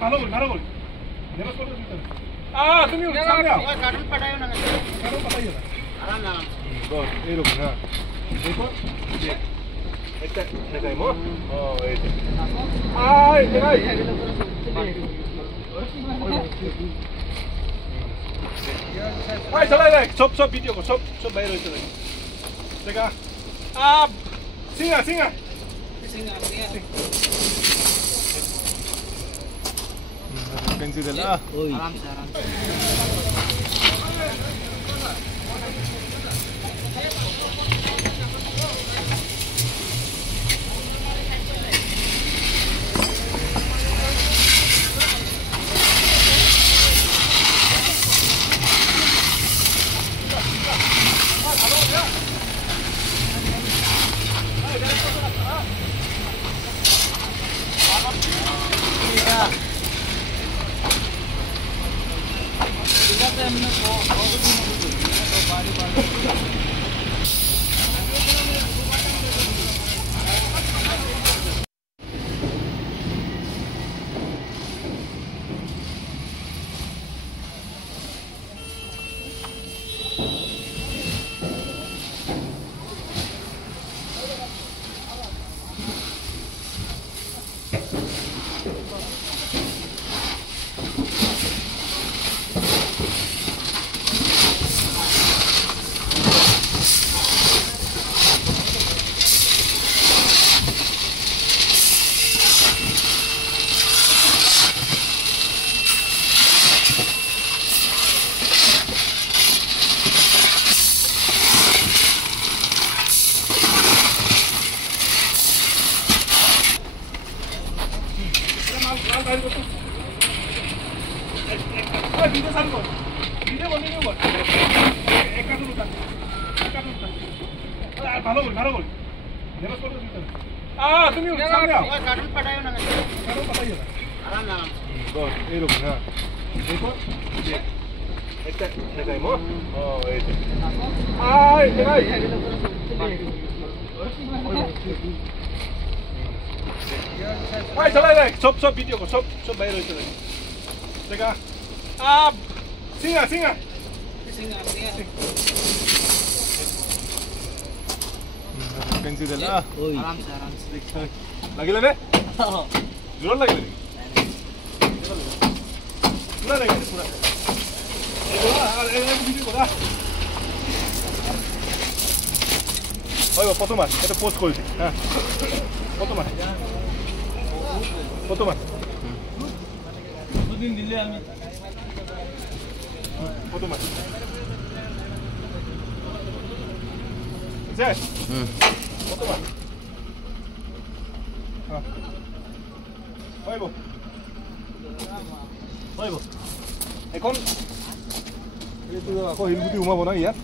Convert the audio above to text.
ভালো বল নেমে করতে দিতে তুমি সামনে আও কার্টুন পাঠাইও না কার্টুন পাঠাইও না আরাম না বস এইরকম হ্যাঁ দেখো একটা দেখাইমো এই আয় আয় চলে যাই সব ভিডিও কর সব বাইরে হইতে লাগে দেখা সিঙ্গা पेंसिल दे ला आराम से ভালো বল নেমে করতে দিতে তুমি সামনে আও কার্টুন পাঠাইও না কার্টুন পাঠাইও না আরাম না বস এইরকম হ্যাঁ দেখো একটা দেখাইমো এই আয় চলে যাই সব ভিডিও কর সব বাইরে হইতে লাগে দেখা সিঙ্গা पेंसिल दे ला आराम से লাগিলে নে জোর লাগিলে পুরা লাগিলে পুরা এই ভিডিও করা ওই প্রথম এটা পোস্ট করেছি হ্যাঁ প্রথম দুদিন দিলে আমি প্রথম Yes. এখন এই তো আকৌ হিলগুটি উমাব না ইয়াত